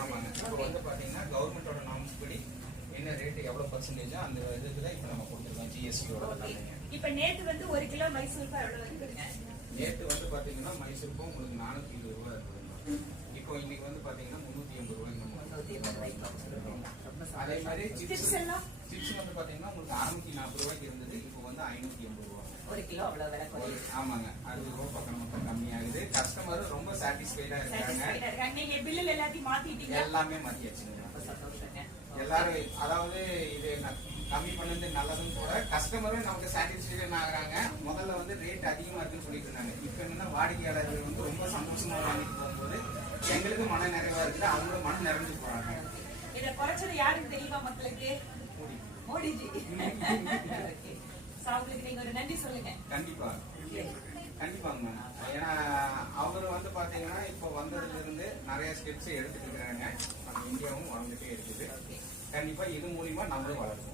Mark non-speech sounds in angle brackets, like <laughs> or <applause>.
ஆமாங்க இப்போ வந்து பாத்தீங்கன்னா கவர்மெண்டோட நாம்ஸ் படி என்ன ரேட் எவ்வளவு பர்சன்டேஜோ அந்த இதுல தான் இப்போ நம்ம கொடுத்துருக்கோம் ஜிஎஸ்டியோட இப்போ நேற்று இப்ப நேத்து வந்து ஒரு கிலோ மைசூர் பாய் நேற்று வந்து பாத்தீங்கன்னா மைசூருக்கும் உங்களுக்கு நானூத்தி இருபது ரூபா இருக்குது இப்போ இன்னைக்கு வந்து பாத்தீங்கன்னா முந்நூற்றி எண்பது ரூபாய் நம்ம அதே மாதிரி சிப்ஸ் எல்லாம் சிப்ஸ் வந்து பாத்தீங்கன்னா உங்களுக்கு அறுநூத்தி நாற்பது ரூபாய்க்கு இருந்தது இப்போ வந்து ஐநூத்தி எண்பது ரூபா ஒரு கிலோ அவ்வளவு விலை ஆமாங்க. அறுபது ரூபா பக்கம் மட்டும் கம்மியாகுது கஸ்டமர் ரொம்ப சாட்டிஸ்ஃபைடா இருக்காங்க. நீங்க பில்லுல எல்லாத்தையும் மாத்திட்டீங்க எல்லாமே மாத்தியாச்சுங்க எல்லாரும் அதாவது இது கம்மி பண்ணது நல்லதுன்னு கூட கஸ்டமரும் நமக்கு சாட்டிஸ்ஃபேக்ஷன் ஆகுறாங்க. முதல்ல வந்து ரேட் அதிகமா இருக்குன்னு சொல்லிட்டு இருந்தாங்க. இப்போ என்னன்னா வாடிக்கையாளர்கள் வந்து ரொம்ப சந்தோஷமா வாங்கிட்டு போகும்போது எங்களுக்கு மன நிறைவா இருக்குது. அவங்களும் மன நிறைஞ்சு போறாங்க. இத குறைச்சது யாருக்கு தெரியுமா மக்களுக்கு. மோடிஜி. <laughs> அவங்களுக்கு நீங்க ஒரு நன்றி சொல்லுங்க. கண்டிப்பா. கண்டிப்பாங்க. மேம் ஏன்னா அவர் வந்து பாத்தீங்கன்னா இப்போ வந்ததுலேருந்து நிறைய ஸ்டெப்ஸ் எடுத்துட்டு இருக்கிறாங்க நம்ம இந்தியாவும் வளர்ந்துட்டே இருக்குது. கண்டிப்பாக கண்டிப்பா இது மூலியமா நம்மளும் வளருவோம்